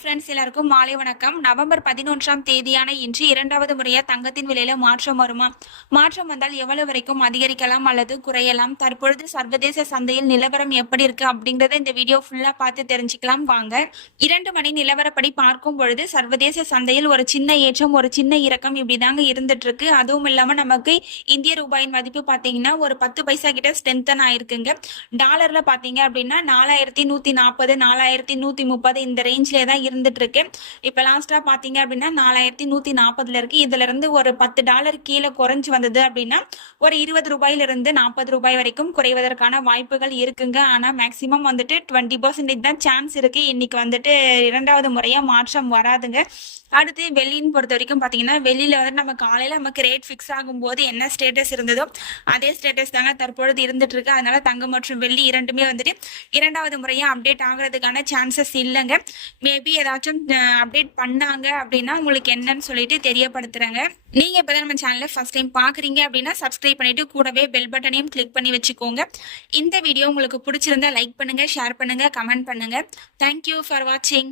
Friends எல்லாருக்கும் மாலை வணக்கம். நவம்பர் பதினொன்றாம் தேதியான இன்று இரண்டாவது முறையாக தங்கத்தின் விலையில மாற்றம் வருமா? மாற்றம் வந்தால் எவ்வளவு வரைக்கும் அதிகரிக்கலாம் அல்லது குறையலாம்? தற்பொழுது சர்வதேச சந்தையில் நிலவரம் எப்படி இருக்கு அப்படிங்கறத இந்த வீடியோ ஃபுல்லா பார்த்து தெரிஞ்சுக்கலாம். வாங்க. இரண்டு மணி நிலவரப்படி பார்க்கும் பொழுது சர்வதேச சந்தையில் ஒரு சின்ன ஏற்றம் ஒரு சின்ன இறக்கம் இப்படிதாங்க இருந்துட்டு இருக்கு அதுவும் இல்லாம நமக்கு இந்திய ரூபாயின் மதிப்பு பாத்தீங்கன்னா ஒரு பத்து பைசா கிட்ட ஸ்ட்ரென்தன் ஆயிருக்குங்க. டாலர்ல பாத்தீங்க அப்படின்னா நாலாயிரத்தி நூத்தி நாற்பது நாலாயிரத்தி நூத்தி முப்பது இந்த ரேஞ்ச்ல தான் இருந்துட்டு இருக்கு இப்ப லாஸ்டா பாத்தீங்க அப்படின்னா நாலாயிரத்தி நூத்தி நாற்பதுல இருக்கு. இதுல இருந்து ஒரு பத்து டாலர் கீழே குறைஞ்சு வந்தது அப்படின்னா ஒரு இருபது ரூபாயில இருந்து நாற்பது ரூபாய் வரைக்கும் குறைவதற்கான வாய்ப்புகள் இருக்குங்க. ஆனா மேக்சிமம் வந்துட்டு டுவெண்ட்டி பர்சன்டேஜ் தான் சான்ஸ் இருக்கு. இன்னைக்கு வந்துட்டு இரண்டாவது முறையா மாற்றம் வராதுங்க. அடுத்து வெள்ளின்னு பொறுத்த வரைக்கும் பார்த்தீங்கன்னா வெளியில வந்து நம்ம காலையில நமக்கு ரேட் ஃபிக்ஸ் ஆகும்போது என்ன ஸ்டேட்டஸ் இருந்ததோ அதே ஸ்டேட்டஸ் தாங்க தற்பொழுது இருந்துட்டு இருக்கு அதனால தங்கம் மற்றும் வெள்ளி இரண்டுமே வந்துட்டு இரண்டாவது முறையா அப்டேட் ஆகுறதுக்கான சான்சஸ் இல்லைங்க. மேபி ஏதாச்சும் அப்டேட் பண்ணாங்க அப்படின்னா உங்களுக்கு என்னன்னு சொல்லிட்டு தெரியப்படுத்துறேங்க. நீங்க இப்பதான் நம்ம சேனலை ஃபர்ஸ்ட் டைம் பாக்குறீங்க அப்படின்னா சப்ஸ்கிரைப் பண்ணிட்டு கூடவே பெல் பட்டனையும் கிளிக் பண்ணி வச்சுக்கோங்க. இந்த வீடியோ உங்களுக்கு பிடிச்சிருந்தா லைக் பண்ணுங்க ஷேர் பண்ணுங்க கமெண்ட் பண்ணுங்க. தேங்க்யூ ஃபார் வாட்சிங்